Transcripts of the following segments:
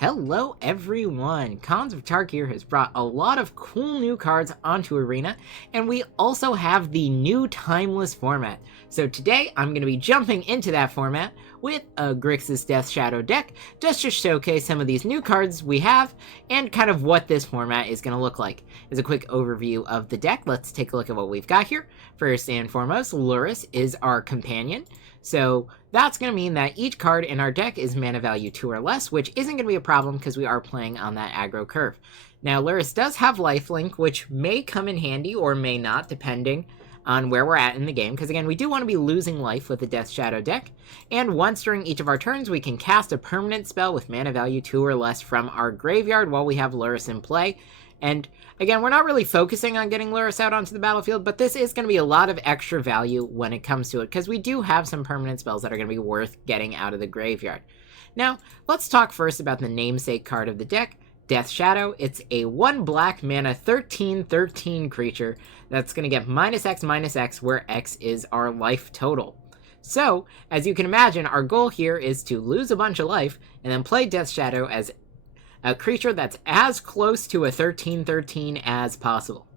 Hello everyone! Cons of Tarkir has brought a lot of cool new cards onto Arena, and we also have the new Timeless format. So today I'm going to be jumping into that format with a Grixis Death Shadow deck, just to showcase some of these new cards we have, and kind of what this format is going to look like. As a quick overview of the deck, let's take a look at what we've got here. First and foremost, Lurrus is our companion. So that's going to mean that each card in our deck is mana value 2 or less, which isn't going to be a problem because we are playing on that aggro curve. Now, Lurrus does have lifelink, which may come in handy or may not, depending on where we're at in the game, because again, we do want to be losing life with the Death Shadow deck, and once during each of our turns, we can cast a permanent spell with mana value 2 or less from our graveyard while we have Lurrus in play. And again, we're not really focusing on getting Lurrus out onto the battlefield, but this is going to be a lot of extra value when it comes to it, because we do have some permanent spells that are going to be worth getting out of the graveyard. Now, let's talk first about the namesake card of the deck, Death Shadow. It's a 1 black mana 13/13 creature that's going to get -X/-X, where X is our life total. So, as you can imagine, our goal here is to lose a bunch of life and then play Death Shadow as a creature that's as close to a 13/13 as possible.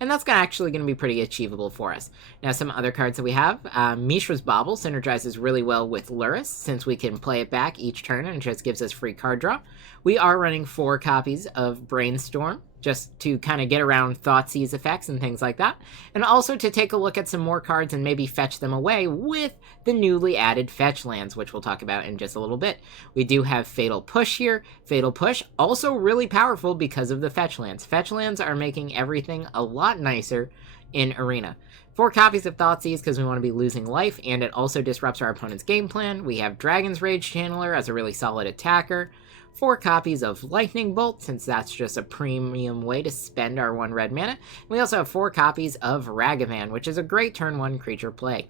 And that's actually going to be pretty achievable for us. Now, some other cards that we have. Mishra's Bauble synergizes really well with Lurrus, since we can play it back each turn and it just gives us free card draw. We are running 4 copies of Brainstorm, just to kind of get around Thoughtseize effects and things like that. And also to take a look at some more cards and maybe fetch them away with the newly added fetch lands, which we'll talk about in just a little bit. We do have Fatal Push here. Fatal Push, also really powerful because of the fetch lands. Fetch lands are making everything a lot nicer in Arena. 4 copies of Thoughtseize because we want to be losing life, and it also disrupts our opponent's game plan. We have Dragon's Rage Channeler as a really solid attacker. 4 copies of Lightning Bolt, since that's just a premium way to spend our 1 red mana. We also have 4 copies of Ragavan, which is a great turn 1 creature play.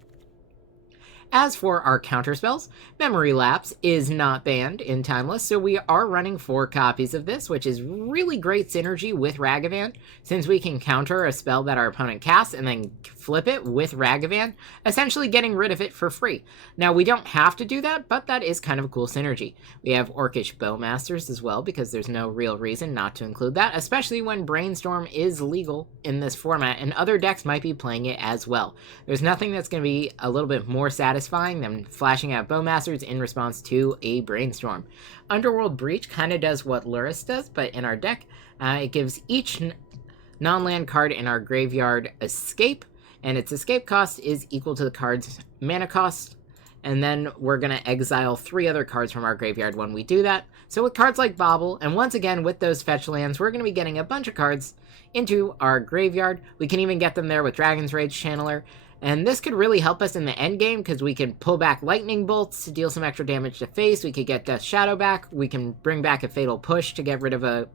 As for our counterspells, Memory Lapse is not banned in Timeless, so we are running 4 copies of this, which is really great synergy with Ragavan, since we can counter a spell that our opponent casts and then flip it with Ragavan, essentially getting rid of it for free. Now, we don't have to do that, but that is kind of a cool synergy. We have Orcish Bowmasters as well, because there's no real reason not to include that, especially when Brainstorm is legal in this format, and other decks might be playing it as well. There's nothing that's going to be a little bit more satisfying than flashing out Bowmasters in response to a Brainstorm. Underworld Breach kind of does what Lurrus does, but in our deck, it gives each non-land card in our graveyard escape, and its escape cost is equal to the card's mana cost, and then we're going to exile 3 other cards from our graveyard when we do that. So with cards like Bauble, and once again with those fetch lands, we're going to be getting a bunch of cards into our graveyard. We can even get them there with Dragon's Rage Channeler, and this could really help us in the end game because we can pull back Lightning Bolts to deal some extra damage to face. We could get Death Shadow back. We can bring back a Fatal Push to get rid of an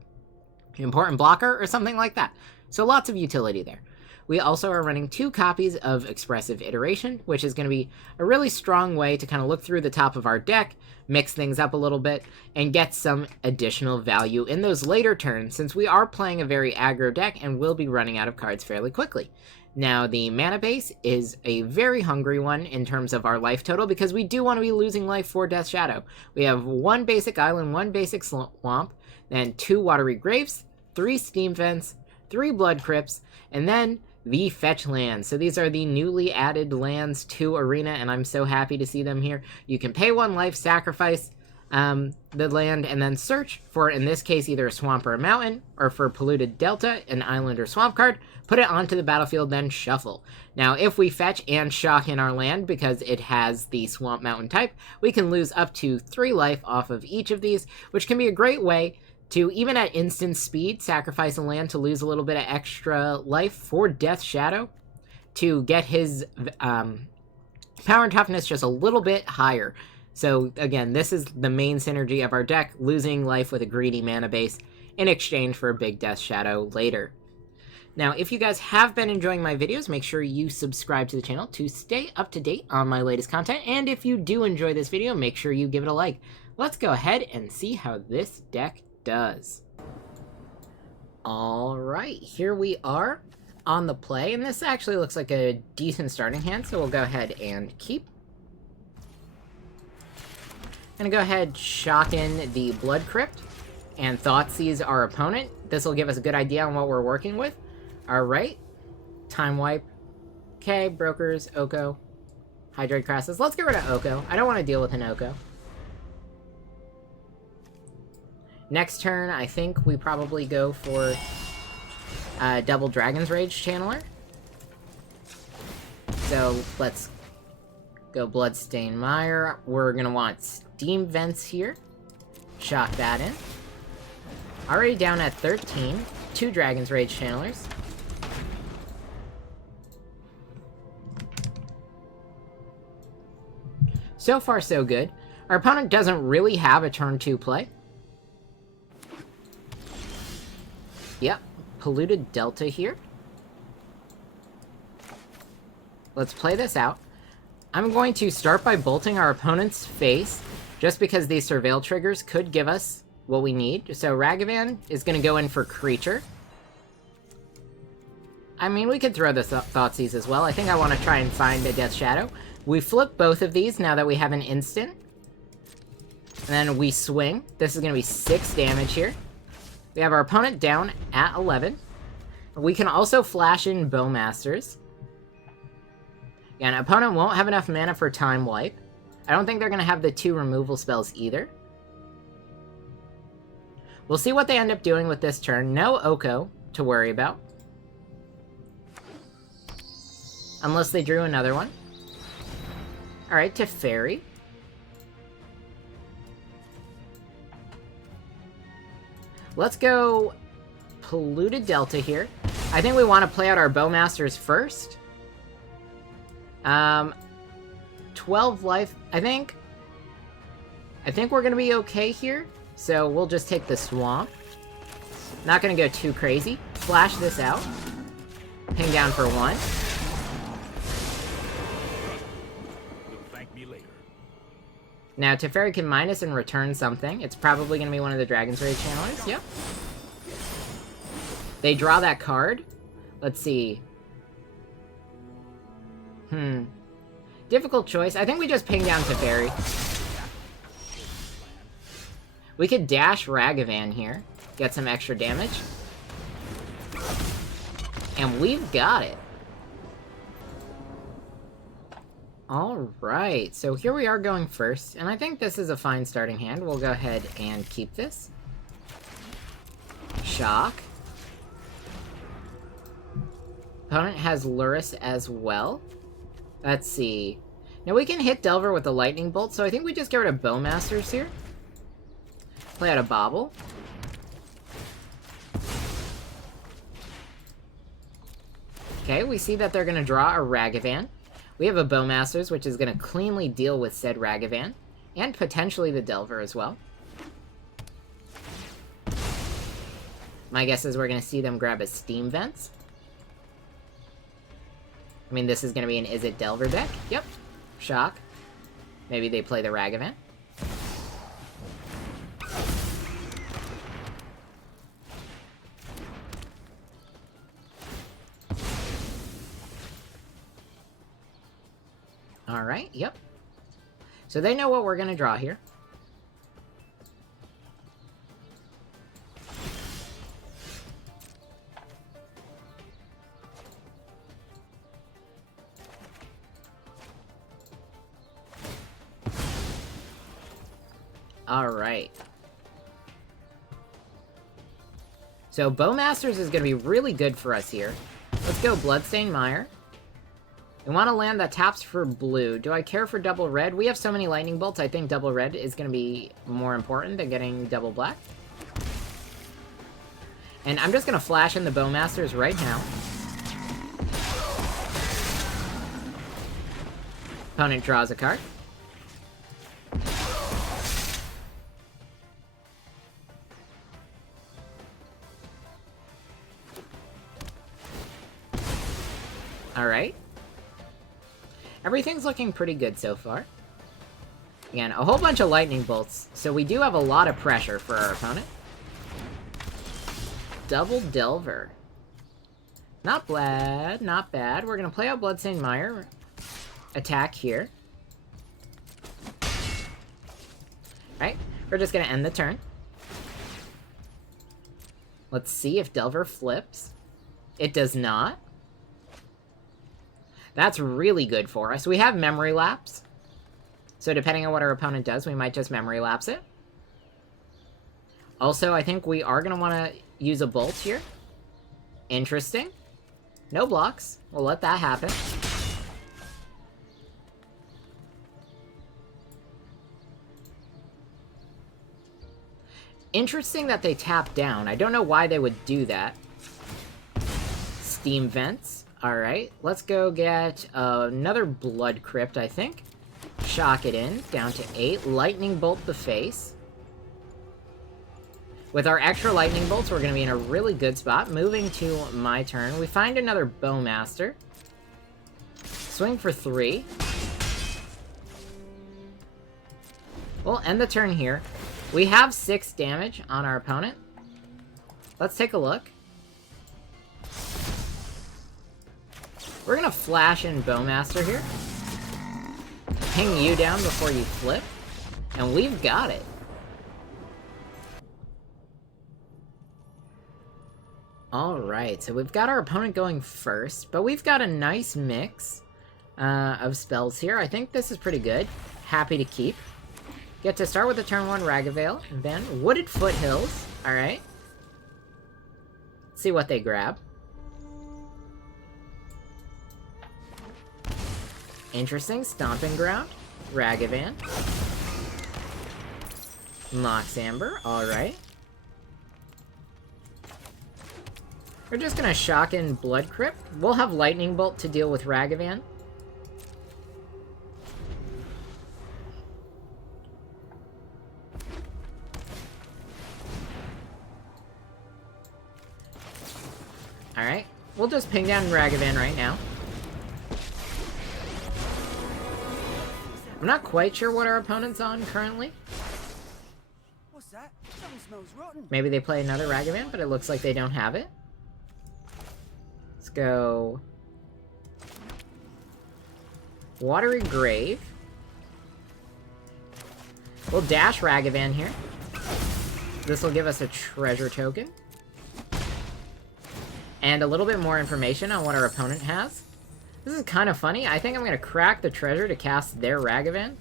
important blocker or something like that. So lots of utility there. We also are running 2 copies of Expressive Iteration, which is going to be a really strong way to kind of look through the top of our deck, mix things up a little bit, and get some additional value in those later turns, since we are playing a very aggro deck and will be running out of cards fairly quickly. Now, the mana base is a very hungry one in terms of our life total, because we do want to be losing life for Death Shadow. We have 1 basic island, 1 basic swamp, then 2 watery graves, 3 steam vents, 3 blood crypts, and then the fetch lands. So these are the newly added lands to Arena, and I'm so happy to see them here. You can pay 1 life, sacrifice the land, and then search for, in this case, either a swamp or a mountain, or for Polluted Delta, an island or swamp card, put it onto the battlefield, then shuffle. Now, if we fetch and shock in our land because it has the swamp mountain type, we can lose up to 3 life off of each of these, which can be a great way to, even at instant speed, sacrifice a land to lose a little bit of extra life for Death Shadow to get his power and toughness just a little bit higher. So again, this is the main synergy of our deck, losing life with a greedy mana base in exchange for a big Death Shadow later. Now, if you guys have been enjoying my videos, make sure you subscribe to the channel to stay up to date on my latest content, and if you do enjoy this video, make sure you give it a like. Let's go ahead and see how this deck does. Alright, here we are on the play, and this actually looks like a decent starting hand, so we'll go ahead and keep. Gonna go ahead, shock in the Blood Crypt, and Thoughtseize our opponent. This will give us a good idea on what we're working with. Alright. Time Wipe. Okay, Brokers, Oko. Hydroid Crassus. Let's get rid of Oko. I don't want to deal with an Oko. Next turn, I think we probably go for double Dragon's Rage Channeler. So let's go Bloodstained Mire. We're going to want Steam Vents here. Shock that in. Already down at 13. 2 Dragon's Rage Channelers. So far, so good. Our opponent doesn't really have a turn 2 play. Yep, Polluted Delta here. Let's play this out. I'm going to start by bolting our opponent's face, just because these Surveil triggers could give us what we need. So Ragavan is going to go in for Creature. I mean, we could throw the Thoughtseize as well. I think I want to try and find a Death Shadow. We flip both of these now that we have an instant. And then we swing. This is going to be 6 damage here. We have our opponent down at 11. We can also flash in Bowmasters. Again, opponent won't have enough mana for Time Wipe. I don't think they're going to have the 2 removal spells either. We'll see what they end up doing with this turn. No Oko to worry about. Unless they drew another one. Alright, Teferi. Let's go Polluted Delta here. I think we want to play out our Bowmasters first. 12 life. I think we're going to be okay here. So we'll just take the Swamp. Not going to go too crazy. Flash this out. Ping down for 1. Now, Teferi can minus and return something. It's probably going to be one of the Dragon's Rage Channelers. Yep. They draw that card. Let's see. Difficult choice. I think we just ping down Teferi. We could dash Ragavan here. Get some extra damage. And we've got it. Alright, so here we are going first, and I think this is a fine starting hand. We'll go ahead and keep this. Shock. Opponent has Lurrus as well. Let's see. Now we can hit Delver with the Lightning Bolt, so I think we just get rid of Bowmasters here. Play out a Bobble. Okay, we see that they're going to draw a Ragavan. We have a Bowmasters, which is going to cleanly deal with said Ragavan, and potentially the Delver as well. My guess is we're going to see them grab a Steam Vents. I mean, this is going to be an Is It Delver deck. Yep. Shock. Maybe they play the Ragavan. Alright, yep. So they know what we're going to draw here. Alright. So Bowmasters is going to be really good for us here. Let's go Bloodstained Mire. We want to land that taps for blue. Do I care for double red? We have so many lightning bolts, I think double red is going to be more important than getting double black. And I'm just going to flash in the Bowmasters right now. Opponent draws a card. Alright. Everything's looking pretty good so far. Again, a whole bunch of lightning bolts, so we do have a lot of pressure for our opponent. Double Delver. Not bad, not bad. We're gonna play out Bloodstained Mire. Attack here. We're just gonna end the turn. Let's see if Delver flips. It does not. That's really good for us. We have Memory Lapse. So depending on what our opponent does, we might just Memory Lapse it. Also, I think we are going to want to use a Bolt here. Interesting. No blocks. We'll let that happen. Interesting that they tap down. I don't know why they would do that. Steam Vents. Alright, let's go get another Blood Crypt, I think. Shock it in, down to 8. Lightning Bolt the face. With our extra Lightning Bolts, we're going to be in a really good spot. Moving to my turn, we find another Bowmaster. Swing for 3. We'll end the turn here. We have 6 damage on our opponent. Let's take a look. We're gonna flash in Bowmaster here. Ping you down before you flip. And we've got it. Alright, so we've got our opponent going first, but we've got a nice mix of spells here. I think this is pretty good. Happy to keep. Get to start with the turn 1 Ragavale, and then Wooded Foothills. Alright. See what they grab. Interesting. Stomping Ground. Ragavan. Mox Amber. Alright. We're just gonna shock in Blood Crypt. We'll have Lightning Bolt to deal with Ragavan. Alright. We'll just ping down Ragavan right now. I'm not quite sure what our opponent's on currently. What's that? Something smells rotten. Maybe they play another Ragavan, but it looks like they don't have it. Let's go... Watery Grave. We'll dash Ragavan here. This will give us a treasure token. And a little bit more information on what our opponent has. This is kind of funny. I think I'm going to crack the treasure to cast their Ragavan.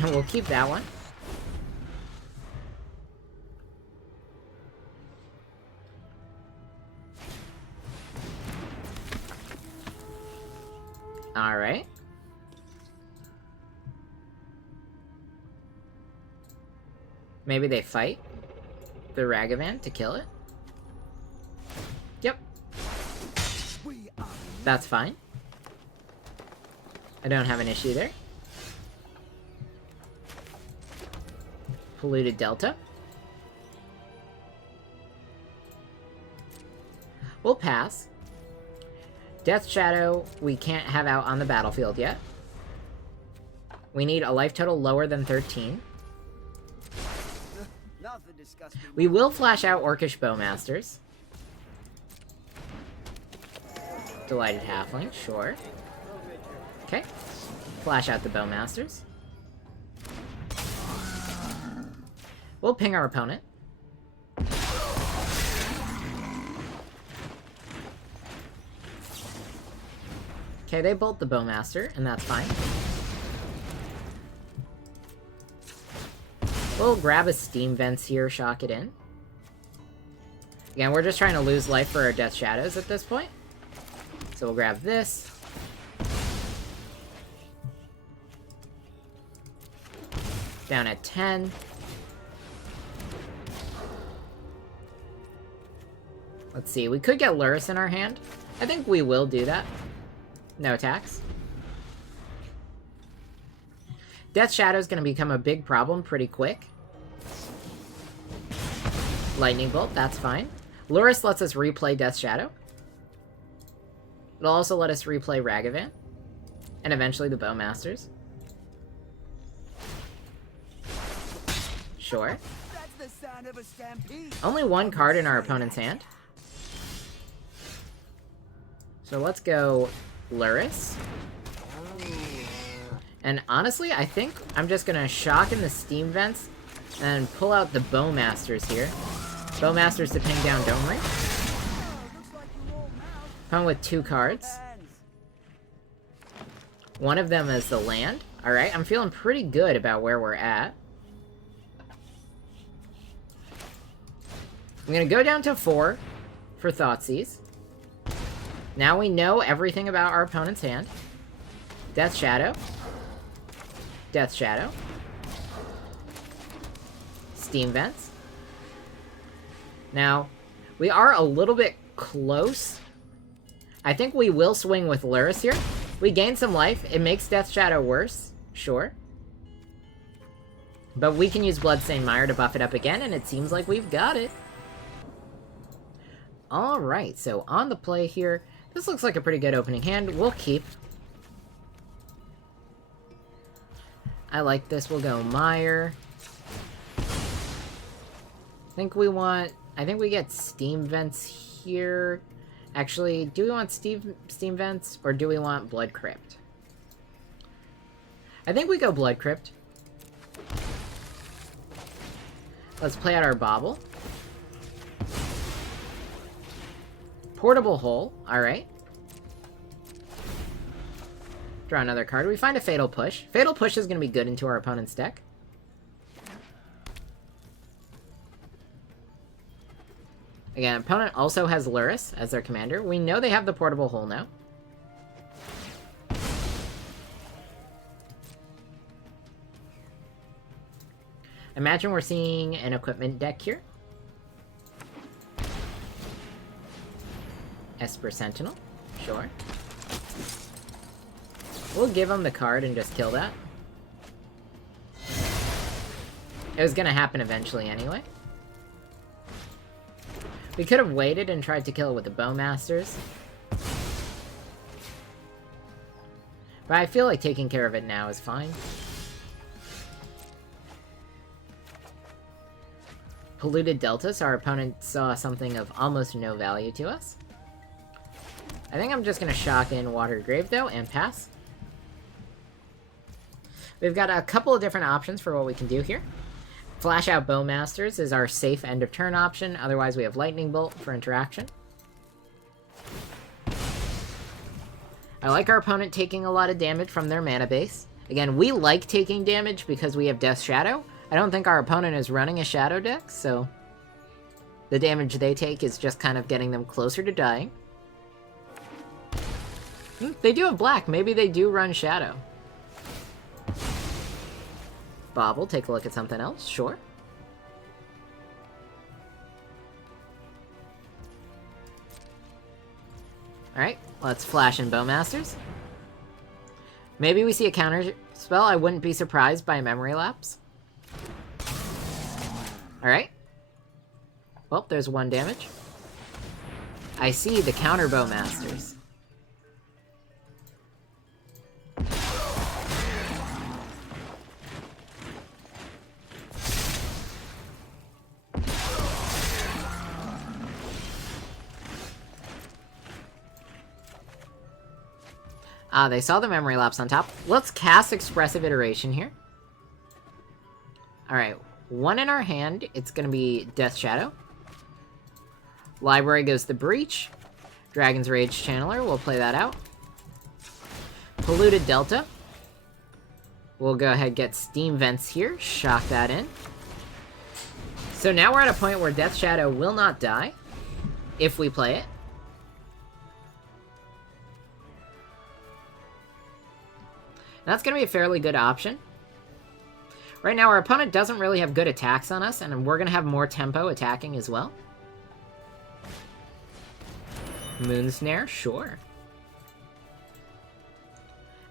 And we'll keep that one. Alright. Maybe they fight the Ragavan to kill it. Yep. That's fine. I don't have an issue there. Polluted Delta. We'll pass. Death Shadow, we can't have out on the battlefield yet. We need a life total lower than 13. We will flash out Orcish Bowmasters. Delighted Halfling, sure. Okay. Flash out the Bowmasters. We'll ping our opponent. Okay, they bolt the Bowmaster, and that's fine. We'll grab a Steam Vents here, shock it in. Again, we're just trying to lose life for our Death Shadows at this point. So we'll grab this. Down at 10. Let's see, we could get Lurrus in our hand. I think we will do that. No attacks. Death Shadow is going to become a big problem pretty quick. Lightning Bolt, that's fine. Lurrus lets us replay Death Shadow. It'll also let us replay Ragavan. And eventually the Bowmasters. Sure. That's the sound of a stampede. Only one card in our opponent's hand. So let's go Lurrus. And honestly, I think I'm just gonna shock in the Steam Vents and pull out the Bowmasters here. Bowmasters to ping down Dome Ring. Come with 2 cards. One of them is the land. Alright, I'm feeling pretty good about where we're at. I'm gonna go down to 4 for Thoughtseize. Now we know everything about our opponent's hand. Death Shadow. Death Shadow. Steam Vents. Now, we are a little bit close. I think we will swing with Lurrus here. We gain some life. It makes Death Shadow worse. Sure. But we can use Bloodstained Mire to buff it up again, and it seems like we've got it. Alright, so on the play here, this looks like a pretty good opening hand. We'll keep. I like this. We'll go Mire. I think we get Steam Vents here. Actually, do we want Steam Vents, or do we want Blood Crypt? I think we go Blood Crypt. Let's play out our Bauble. Portable Hole, alright. Draw another card. We find a Fatal Push. Fatal Push is going to be good into our opponent's deck. Again, opponent also has Lurrus as their commander. We know they have the Portable Hole now. Imagine we're seeing an equipment deck here. Esper Sentinel. Sure. We'll give them the card and just kill that. It was gonna happen eventually anyway. We could have waited and tried to kill it with the Bowmasters. But I feel like taking care of it now is fine. Polluted Delta, so our opponent saw something of almost no value to us. I think I'm just going to shock in Watered Grave, though, and pass. We've got a couple of different options for what we can do here. Flash out Bowmasters is our safe end-of-turn option. Otherwise, we have Lightning Bolt for interaction. I like our opponent taking a lot of damage from their mana base. Again, we like taking damage because we have Death Shadow. I don't think our opponent is running a Shadow deck, so the damage they take is just kind of getting them closer to dying. They do have black. Maybe they do run Shadow. Bauble, take a look at something else. Sure. Alright, let's flash in Bowmasters. Maybe we see a counter spell. I wouldn't be surprised by a Memory Lapse. Alright. Well, there's 1 damage. I see the counter Bowmasters. They saw the Memory Lapse on top. Let's cast Expressive Iteration here. Alright, 1 in our hand. It's gonna be Death Shadow. Library goes the Breach. Dragon's Rage Channeler, we'll play that out. Polluted Delta. We'll go ahead and get Steam Vents here. Shock that in. So now we're at a point where Death Shadow will not die if we play it. That's going to be a fairly good option. Right now, our opponent doesn't really have good attacks on us, and we're going to have more tempo attacking as well. Moonsnare, sure.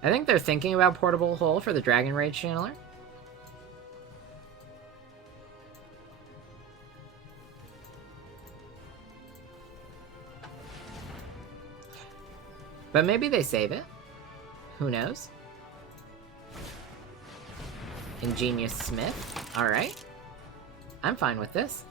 I think they're thinking about Portable Hole for the Dragon Rage Channeler. But maybe they save it. Who knows? Ingenious Smith. Alright. I'm fine with this.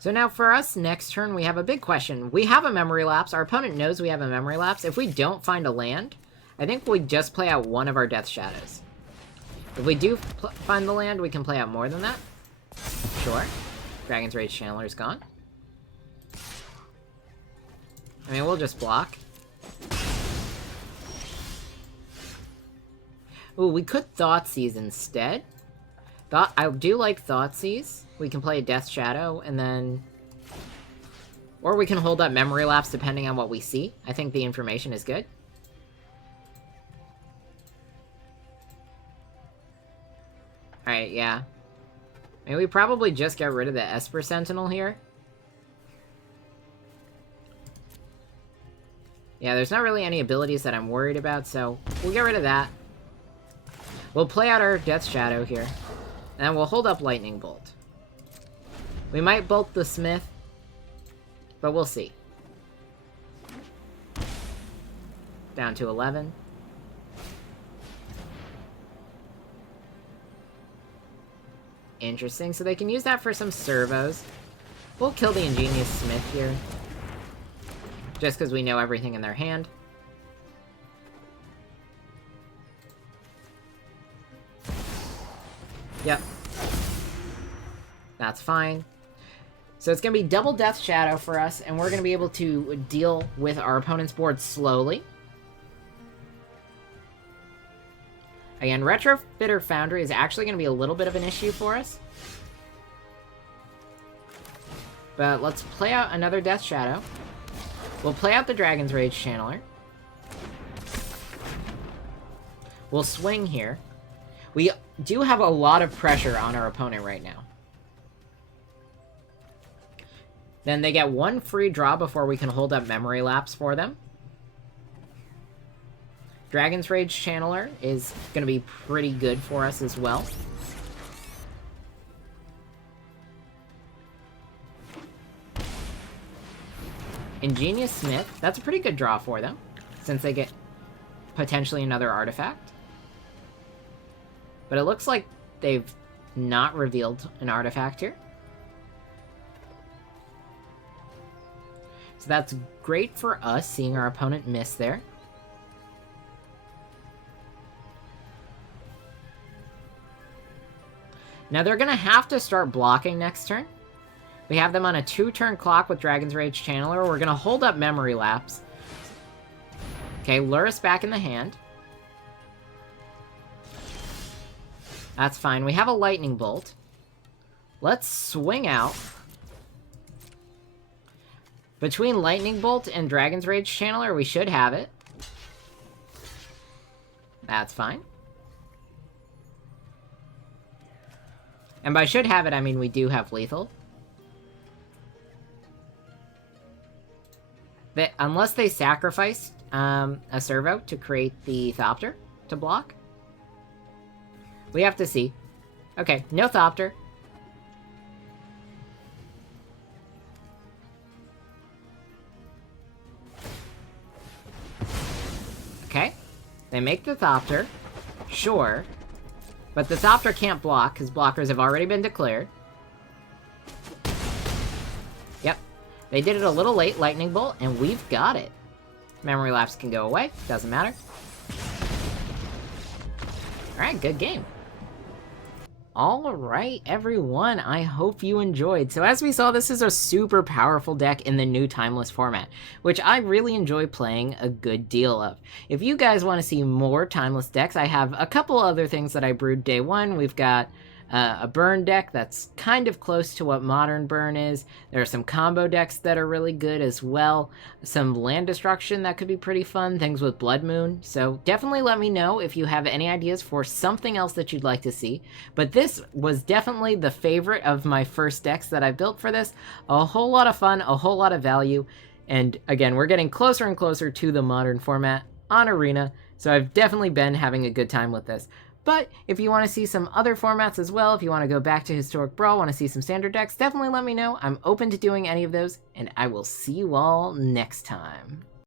So now for us, next turn, we have a big question. We have a memory lapse. Our opponent knows we have a memory lapse. If we don't find a land, I think we just play out one of our Death Shadows. If we do find the land, we can play out more than that. Sure. Dragon's Rage Channeler's gone. I mean, we'll just block. Ooh, we could Thoughtseize instead. I do like Thoughtseize. We can play a Death Shadow, and then... Or we can hold up Memory Lapse depending on what we see. I think the information is good. Alright, yeah. Maybe we probably just get rid of the Esper Sentinel here. Yeah, there's not really any abilities that I'm worried about, so we'll get rid of that. We'll play out our Death Shadow here. And then we'll hold up Lightning Bolt. We might bolt the Smith, but we'll see. Down to 11. Interesting, so they can use that for some servos. We'll kill the Ingenious Smith here. Just because we know everything in their hand. Yep. That's fine. So it's going to be double Death Shadow for us, and we're going to be able to deal with our opponent's board slowly. Again, Retrofitter Foundry is actually going to be a little bit of an issue for us. But let's play out another Death Shadow. We'll play out the Dragon's Rage Channeler. We'll swing here. We do have a lot of pressure on our opponent right now. Then they get one free draw before we can hold up Memory Lapse for them. Dragon's Rage Channeler is going to be pretty good for us as well. Ingenious Smith, that's a pretty good draw for them, since they get potentially another artifact. But it looks like they've not revealed an artifact here. So that's great for us, seeing our opponent miss there. Now they're going to have to start blocking next turn. We have them on a 2-turn clock with Dragon's Rage Channeler. We're going to hold up Memory Lapse. Okay, lure us back in the hand. That's fine. We have a Lightning Bolt. Let's swing out. Between Lightning Bolt and Dragon's Rage Channeler, we should have it. That's fine. And by should have it, I mean we do have lethal. Unless they sacrifice a servo to create the Thopter to block. We have to see. Okay, no Thopter. Okay. They make the Thopter. Sure. But the Thopter can't block, because blockers have already been declared. Yep. They did it a little late, Lightning Bolt, and we've got it. Memory Lapse can go away. Doesn't matter. Alright, good game. Alright, everyone, I hope you enjoyed. So as we saw, this is a super powerful deck in the new Timeless format, which I really enjoy playing a good deal of. If you guys want to see more Timeless decks, I have a couple other things that I brewed day one. We've got a burn deck that's kind of close to what modern burn is. There are some combo decks that are really good as well. Some land destruction that could be pretty fun, things with Blood Moon. So definitely let me know if you have any ideas for something else that you'd like to see. But this was definitely the favorite of my first decks that I built for this. A whole lot of fun, a whole lot of value. And again, we're getting closer and closer to the modern format on Arena. So I've definitely been having a good time with this. But if you want to see some other formats as well, if you want to go back to Historic Brawl, want to see some standard decks, definitely let me know. I'm open to doing any of those, and I will see you all next time.